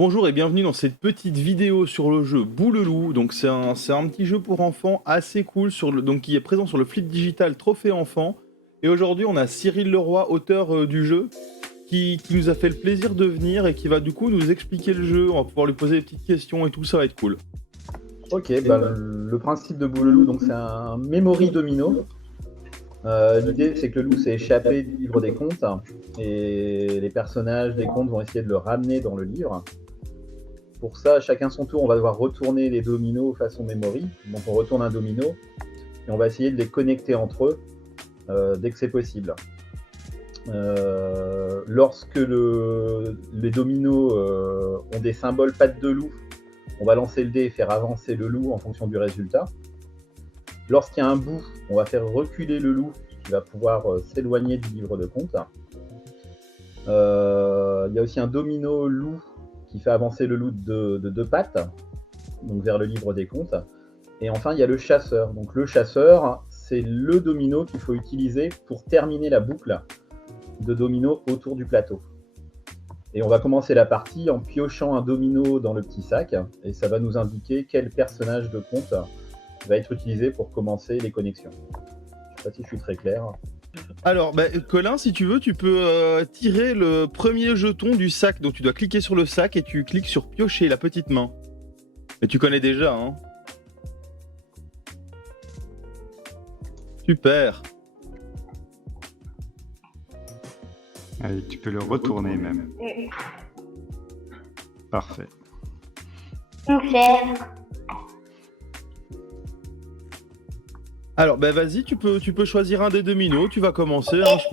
Bonjour et bienvenue dans cette petite vidéo sur le jeu Boulelou. Donc c'est un petit jeu pour enfants assez cool donc qui est présent sur le flip digital Trophée Enfant. Et aujourd'hui on a Cyril Leroy, auteur du jeu, qui nous a fait le plaisir de venir et qui va du coup nous expliquer le jeu. On va pouvoir lui poser des petites questions et tout, ça va être cool. Ok, le principe de Boulelou, donc c'est un memory domino. L'idée c'est que le loup s'est échappé du livre des contes et les personnages des contes vont essayer de le ramener dans le livre. Pour ça, chacun son tour, on va devoir retourner les dominos façon memory. Donc on retourne un domino et on va essayer de les connecter entre eux dès que c'est possible. Lorsque les dominos ont des symboles pattes de loup, on va lancer le dé et faire avancer le loup en fonction du résultat. Lorsqu'il y a un bout, on va faire reculer le loup qui va pouvoir s'éloigner du livre de compte. Il y a aussi un domino loup qui fait avancer le loup de deux pattes, donc vers le livre des comptes. Et enfin, il y a le chasseur. Donc le chasseur, c'est le domino qu'il faut utiliser pour terminer la boucle de dominos autour du plateau. Et on va commencer la partie en piochant un domino dans le petit sac, et ça va nous indiquer quel personnage de conte va être utilisé pour commencer les connexions. Je ne sais pas si je suis très clair. Alors, Colin, si tu veux, tu peux tirer le premier jeton du sac. Donc tu dois cliquer sur le sac et tu cliques sur piocher, la petite main. Mais tu connais déjà, hein. Super. Allez, tu peux le retourner même. Parfait. Alors, vas-y, tu peux choisir un des dominos. Tu vas commencer. Hein. Je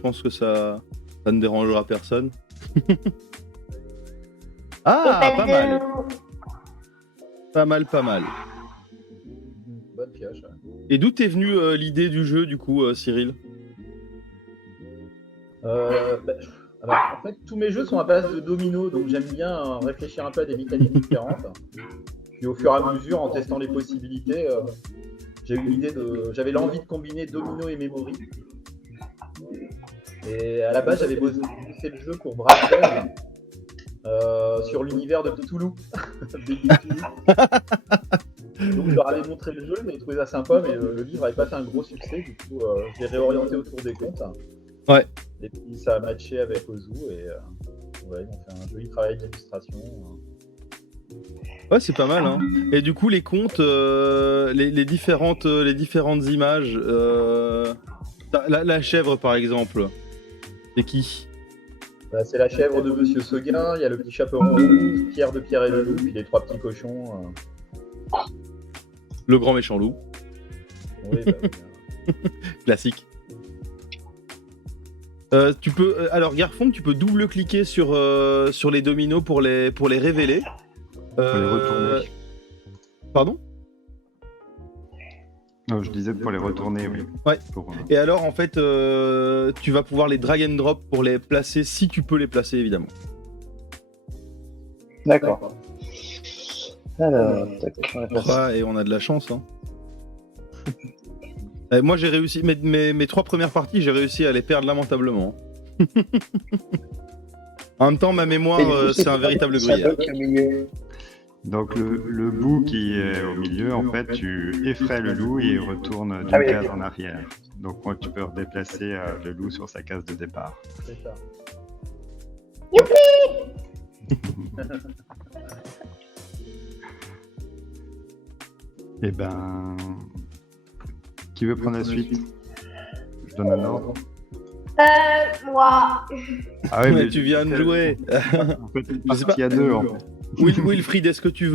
pense que ça ne dérangera personne. Ah, pas mal. Pas mal. Bonne pioche. Et d'où t'es venue l'idée du jeu, du coup, Cyril? Alors, en fait, tous mes jeux sont à base de dominos, donc j'aime bien réfléchir un peu à des mécaniques différentes. Puis au fur et à mesure, en testant les possibilités, j'avais l'envie de combiner domino et memory. Et à la base, j'avais fait le jeu pour Brave sur l'univers de Cthulhu. Donc je leur avais montré le jeu, mais ils trouvaient ça sympa, mais le livre n'avait pas fait un gros succès, du coup je l'ai réorienté autour des contes. Ouais. Et puis ça a matché avec Ozu et ouais, ils ont fait un joli travail d'illustration. Ouais, c'est pas mal, hein. Et du coup, les contes, les différentes images, la chèvre par exemple, c'est qui? C'est la chèvre de Monsieur Seguin, il y a le petit chaperon rouge, Pierre de Pierre et le loup, puis les trois petits cochons. Le grand méchant loup. Oui, Classique. Tu peux, alors Garfond, tu peux double-cliquer sur les dominos pour les révéler. Pour les retourner. Pardon? Non, je disais pour les retourner, oui. Ouais. Pour, Et alors, en fait, tu vas pouvoir les drag and drop pour les placer, si tu peux les placer, évidemment. D'accord. Alors, Et on a de la chance, hein. Moi, j'ai réussi, mes 3 premières parties, j'ai réussi à les perdre lamentablement. En même temps, ma mémoire, c'est un véritable gruyère. Donc le bout qui est au milieu, en fait, tu effraies le loup et il retourne d'une case en arrière. Donc moi, tu peux redéplacer le loup sur sa case de départ. C'est ça. Et ben, qui veut prendre la suite? Je donne un ordre. Moi. Ah oui, mais tu viens de jouer. En fait, Je sais pas. il y a deux, en fait. Wilfried, est-ce que tu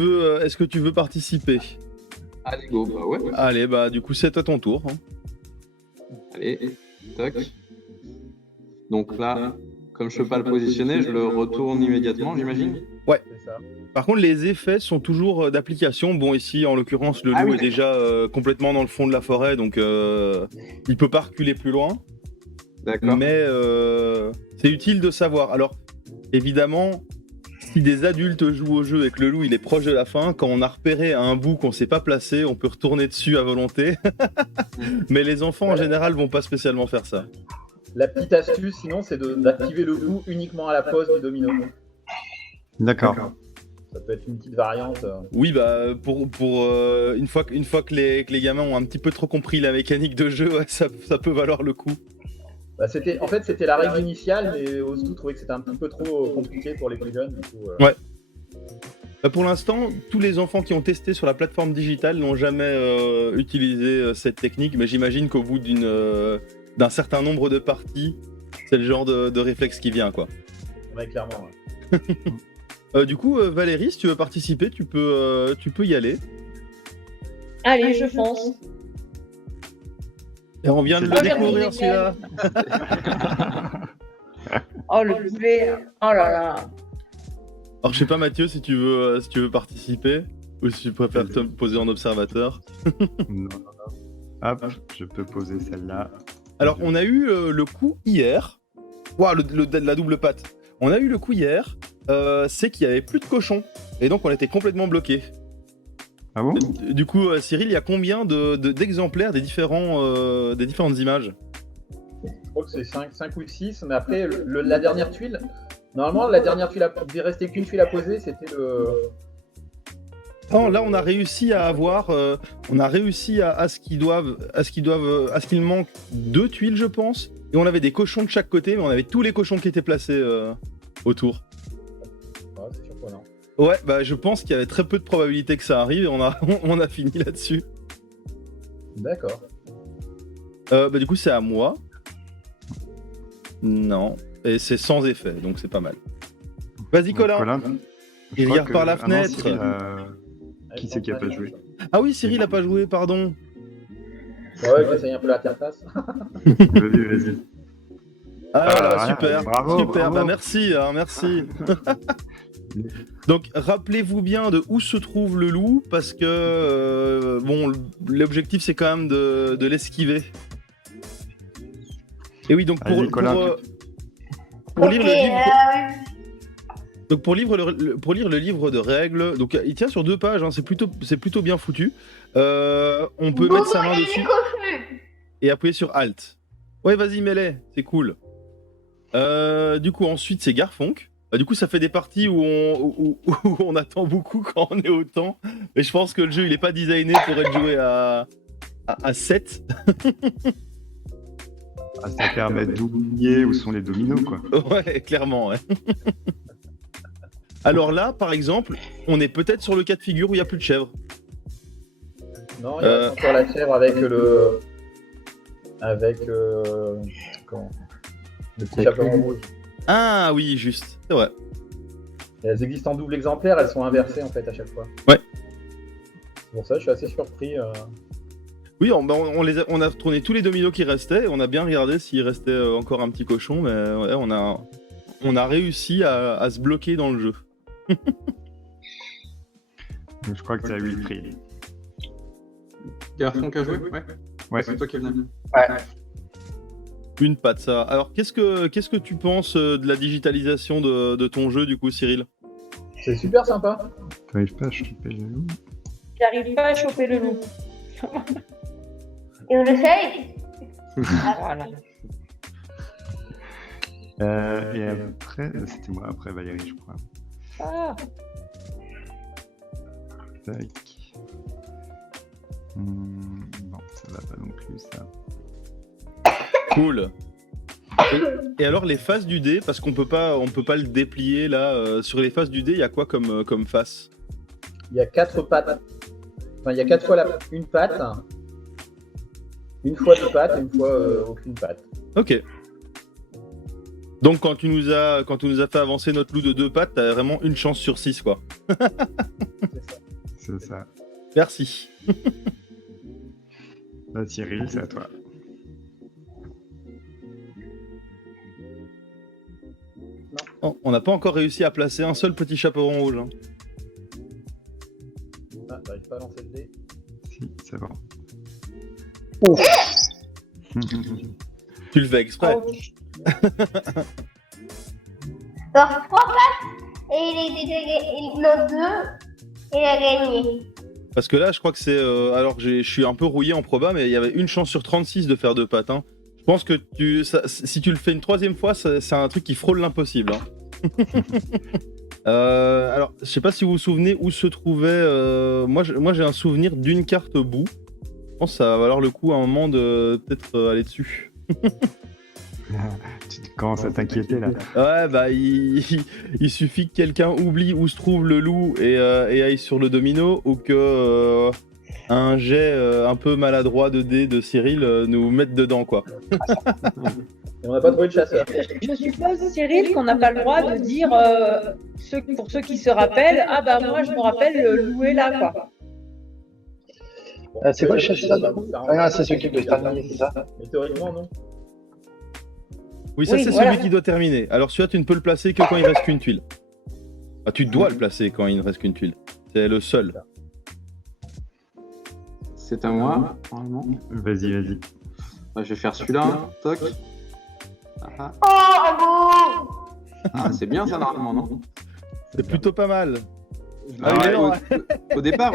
veux participer? Allez, go, bah ouais. Allez, du coup, c'est à ton tour. Hein. Allez, toc. Donc là, comme je peux pas le positionner, je le retourne immédiatement, j'imagine. Ouais. C'est ça. Par contre, les effets sont toujours d'application. Bon, ici, en l'occurrence, le loup est déjà complètement dans le fond de la forêt, donc il peut pas reculer plus loin. D'accord. Mais c'est utile de savoir. Alors, évidemment, si des adultes jouent au jeu et que le loup il est proche de la fin, quand on a repéré un bout qu'on s'est pas placé, on peut retourner dessus à volonté. Mais les enfants en général vont pas spécialement faire ça. La petite astuce, sinon, c'est d'activer le bout uniquement à la pause du domino. D'accord. Ça peut être une petite variante. Oui, bah pour une fois que les gamins ont un petit peu trop compris la mécanique de jeu, ouais, ça peut valoir le coup. Bah, c'était la règle initiale, mais Ozdou trouvait que c'était un petit peu trop compliqué pour les plus jeunes. Du coup, Ouais. Bah, pour l'instant, tous les enfants qui ont testé sur la plateforme digitale n'ont jamais utilisé cette technique, mais j'imagine qu'au bout d'un certain nombre de parties, c'est le genre de réflexe qui vient, quoi. Ouais, clairement. Ouais. Du coup, Valérie, si tu veux participer, tu peux y aller. Allez, je fonce. Et on vient de le C'est découvrir, bien. celui-là. Oh, le boulet. Oh là là. Alors, je sais pas, Mathieu, si tu veux participer, ou si tu préfères te poser en observateur. Non. Hop, je peux poser celle-là. Alors, on a eu le coup hier. Ouah, la double patte. On a eu le coup hier, c'est qu'il y avait plus de cochons. Et donc, on était complètement bloqué. Ah bon? Du coup, Cyril, il y a combien d'exemplaires des différentes images? Je crois que c'est 5 ou 6, mais après, la dernière tuile, normalement, la dernière tuile, il devait rester qu'une tuile à poser, c'était le. Non, là, on a réussi à avoir, à ce qu'il manque 2 tuiles, je pense. Et on avait des cochons de chaque côté, mais on avait tous les cochons qui étaient placés autour. Ouais, c'est surprenant. Ouais, bah je pense qu'il y avait très peu de probabilité que ça arrive et on a fini là-dessus. D'accord. Bah du coup, c'est à moi. Non. Et c'est sans effet, donc c'est pas mal. Vas-y, Colin. je Il crois regarde que- par la ah non, fenêtre. Cyril, qui c'est qui a pas joué? Ah oui, Cyril a pas joué, pardon. Ouais, j'essaye un peu l'interface. Vas-y. Ah, voilà, super. bravo, Super, bravo. bah merci, merci. Donc, rappelez-vous bien de où se trouve le loup, parce que, bon, l'objectif, c'est quand même de l'esquiver. Et oui, donc Allez, Colin, pour lire Ok, le livre... Donc pour lire le livre de règles, donc il tient sur 2 pages, hein, c'est plutôt bien foutu. On peut mettre sa main dessus et appuyer sur Alt. Ouais, vas-y, mets-les, c'est cool. Du coup, ensuite, c'est Garfunkel. Du coup, ça fait des parties où on attend beaucoup quand on est autant. Mais je pense que le jeu, il est pas designé pour être joué à 7. Ah, ça permet d'oublier où sont les dominos, quoi. Ouais, clairement, ouais. Alors là, par exemple, on est peut-être sur le cas de figure où il n'y a plus de chèvre. Non, il y a encore la chèvre avec le. Comment? Le petit chaperon rouge. Ah oui, juste, c'est vrai. Et elles existent en double exemplaire, elles sont inversées en fait à chaque fois. Ouais. C'est pour ça que je suis assez surpris. Oui, on a tourné tous les dominos qui restaient, et on a bien regardé s'il restait encore un petit cochon, mais ouais, on a réussi à se bloquer dans le jeu. Donc, je crois que c'est à 8 prix. Garfunkel a joué? Ouais. C'est toi qui es venu. Une patte, ça. Alors, qu'est-ce que tu penses de la digitalisation de ton jeu, du coup, Cyril? C'est super sympa. T'arrives pas à choper le loup? J'arrive pas à choper le loup. Et on essaye. Voilà. Et après, c'était moi, après Valérie, je crois. Ah. Tac. Bon, ça va pas non plus, ça. Cool. Et alors, les faces du dé, parce qu'on peut pas le déplier là, sur les faces du dé, il y a quoi comme face? Il y a 4 pattes. Enfin, il y a 4 fois une patte. Une fois 2 pattes et une fois aucune patte. Ok. Donc quand tu nous as fait avancer notre loup de 2 pattes, t'as vraiment une chance sur 6, quoi. C'est ça. C'est ça. Merci. Là, Cyril, c'est à toi. Oh, on n'a pas encore réussi à placer un seul petit chaperon rouge. Hein. Ah, j'arrive pas à lancer le dé. Si, c'est bon. Ouf. Tu le fais exprès. Alors, 3 pattes et nos 2, et il a gagné. Parce que là, je crois que c'est... alors, je suis un peu rouillé en proba, mais il y avait une chance sur 36 de faire 2 pattes. Hein. Je pense que si tu le fais une 3e fois, c'est un truc qui frôle l'impossible. Hein. Alors, je sais pas si vous vous souvenez où se trouvait. Moi, j'ai un souvenir d'une carte boue. Je pense que ça va valoir le coup à un moment de peut-être aller dessus. Tu commences à t'inquiéter là. Ouais, bah il suffit que quelqu'un oublie où se trouve le loup et aille sur le domino, ou que un jet un peu maladroit de dés de Cyril nous mette dedans, quoi. Et on n'a pas trouvé de chasseur. Je suppose, Cyril, qu'on n'a pas le droit de dire, pour ceux qui se rappellent, ah bah moi je me rappelle, le loup est là, quoi. Bon, C'est quoi le chasseur? ça Ah, c'est celui qui peut se terminer, c'est ça? Mais théoriquement, non. Oui, ça Oui, c'est voilà. celui qui doit terminer. Alors celui-là, tu ne peux le placer que quand il reste qu'une tuile. Ah, tu dois le placer quand il ne reste qu'une tuile. C'est le seul. C'est à moi, normalement. Vas-y. Bah, je vais faire celui-là. Toc. Ah, Oh, un beau. ah, c'est bien ça, normalement, non? C'est plutôt pas mal. Ah, Ah, ouais, mais non, au départ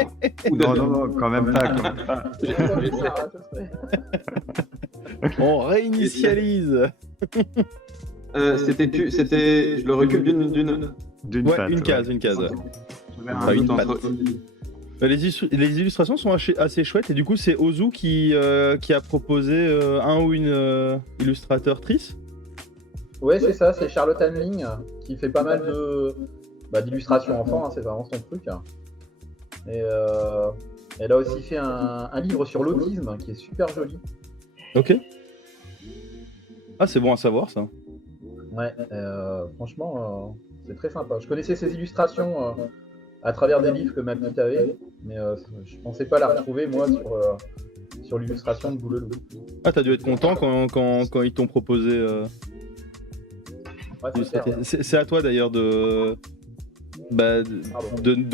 ou Non, quand même pas. Quand même pas. J'ai changé ça, hein, ça serait. on réinitialise. C'était, je le recule d'une. D'une Ouais, patte, une case. Ouais. J'avais Enfin, un une doute patte. entre. Les illustrations sont assez chouettes, et du coup c'est Ozu qui a proposé un ou une illustratrice. Ouais, c'est ça, c'est Charlotte Hanling qui fait pas mal d'illustrations enfants, hein, c'est vraiment son truc. Et elle a aussi fait un livre sur l'autisme qui est super joli. Ok. Ah, c'est bon à savoir ça. Ouais, franchement, c'est très sympa. Je connaissais ses illustrations à travers des livres que ma petite avait, mais je pensais pas la retrouver moi sur l'illustration de Boulelou. Ah, t'as dû être content quand ils t'ont proposé. Ouais, c'est clair. C'est à toi d'ailleurs de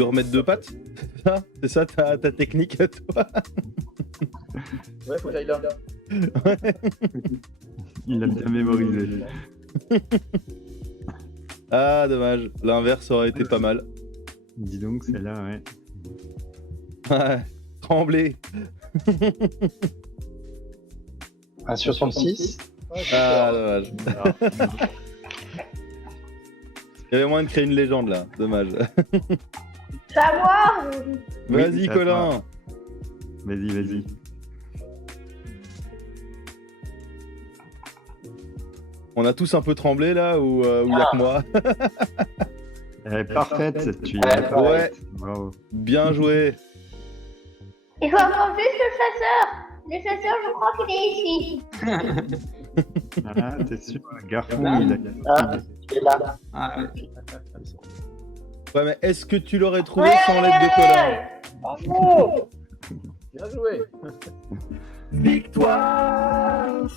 remettre deux pattes. C'est ça ta technique à toi. Ouais, faut que j'aille là. Il a bien mémorisé. Ah, dommage. L'inverse aurait été pas mal. Dis donc, celle-là, ouais. Ouais. Trembler. Un sur 36. Ah, dommage. Il y avait moyen de créer une légende là. Dommage. C'est à moi. Oui, Vas-y, c'est à Colin. toi. Vas-y. On a tous un peu tremblé là, ou il y a que moi? Elle est parfaite, tu Ouais, es parfaite. Ouais. Bravo. Bien joué. Il faut encore juste le chasseur. Le chasseur, je crois qu'il est ici. Ah, t'es sûr, Garfou, Là. il a Ah, il est là. Ah, ouais. Ouais, mais est-ce que tu l'aurais trouvé Ouais. sans l'aide de Colin? Bravo. Bien joué. Victoire.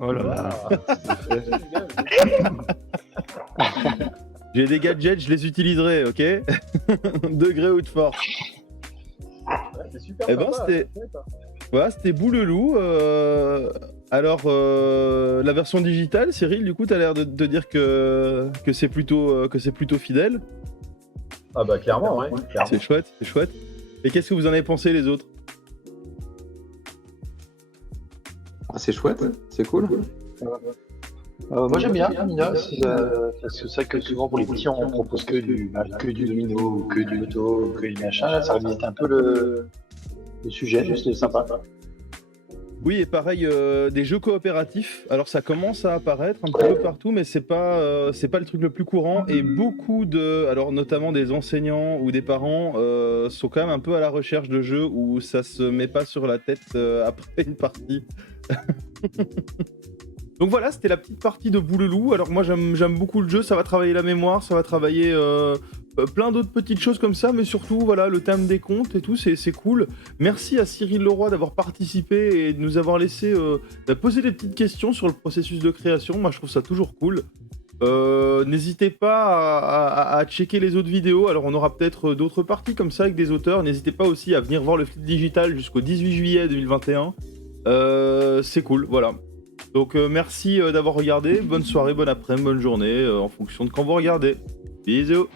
Oh là là. J'ai des gadgets, je les utiliserai, ok? Degré ou de force. Ouais, c'est super Eh ben, sympa, c'était- c'est chouette, hein. Voilà, c'était Boulelou. Alors, la version digitale, Cyril, du coup, t'as l'air de dire que c'est plutôt fidèle. Ah bah clairement, ouais. Clairement. C'est chouette, c'est chouette. Et qu'est-ce que vous en avez pensé, les autres? Ah, c'est chouette, c'est cool. Moi j'aime bien, Mina, parce que c'est vrai que souvent pour les petits on propose que du domino, ou que du loto, ou que du machin. Là ça revisite un peu le sujet, c'est sympa. Oui, et pareil, des jeux coopératifs. Alors ça commence à apparaître un petit peu partout, mais c'est pas le truc le plus courant. Et beaucoup alors notamment des enseignants ou des parents, sont quand même un peu à la recherche de jeux où ça se met pas sur la tête après une partie. Donc voilà, c'était la petite partie de Boulelou. Alors moi j'aime beaucoup le jeu, ça va travailler la mémoire, ça va travailler plein d'autres petites choses comme ça, mais surtout voilà, le thème des contes et tout, c'est cool. Merci à Cyril Leroy d'avoir participé et de nous avoir laissé poser des petites questions sur le processus de création. Moi je trouve ça toujours cool. N'hésitez pas à checker les autres vidéos. Alors on aura peut-être d'autres parties comme ça avec des auteurs. N'hésitez pas aussi à venir voir le Flip Digital jusqu'au 18 juillet 2021. C'est cool, voilà. Donc merci d'avoir regardé. Bonne soirée, bonne après-midi, bonne journée, en fonction de quand vous regardez. Bisous.